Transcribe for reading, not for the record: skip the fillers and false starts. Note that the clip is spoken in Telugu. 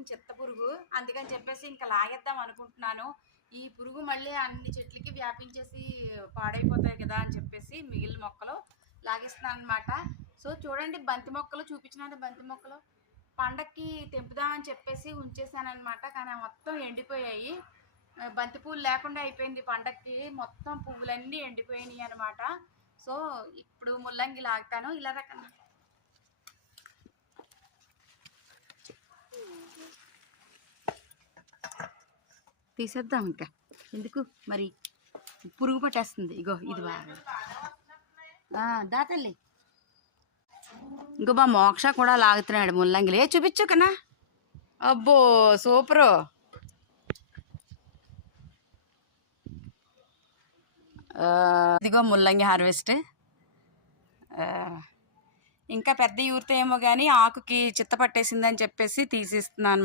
లాగేస్తుంది చెత్త పురుగు. అందుకని చెప్పేసి ఇంకా లాగేద్దాం అనుకుంటున్నాను. ఈ పురుగు మళ్ళీ అన్ని చెట్లకి వ్యాపించేసి పాడైపోతాయి కదా అని చెప్పేసి మిగిలిన మొక్కలు లాగేస్తున్నాను అనమాట. సో చూడండి, బంతి మొక్కలు చూపించినాను. బంతి మొక్కలు పండక్కి తెంపుదామని చెప్పేసి ఉంచేసానమాట. కానీ మొత్తం ఎండిపోయాయి. బంతి పువ్వులు లేకుండా అయిపోయింది పండక్కి. మొత్తం పువ్వులన్నీ ఎండిపోయినాయి అనమాట. సో ఇప్పుడు ముల్లంగి లాగుతాను. ఇలా రకం తీసేద్దాం. ఇంకా ఎందుకు మరి, పురుగు పట్టేస్తుంది. ఇగో ఇది బాగా దాతల్లి. ఇంకో మా మోక్ష కూడా లాగుతున్నాడు ముల్లంగిలే. చూపించు కన్నా. అబ్బో సూపరు. ఇదిగో ముల్లంగి హార్వెస్ట్. ఇంకా పెద్ద ఊరితో ఏమో కానీ ఆకుకి చిత్త పట్టేసిందని చెప్పేసి తీసిస్తున్నాను.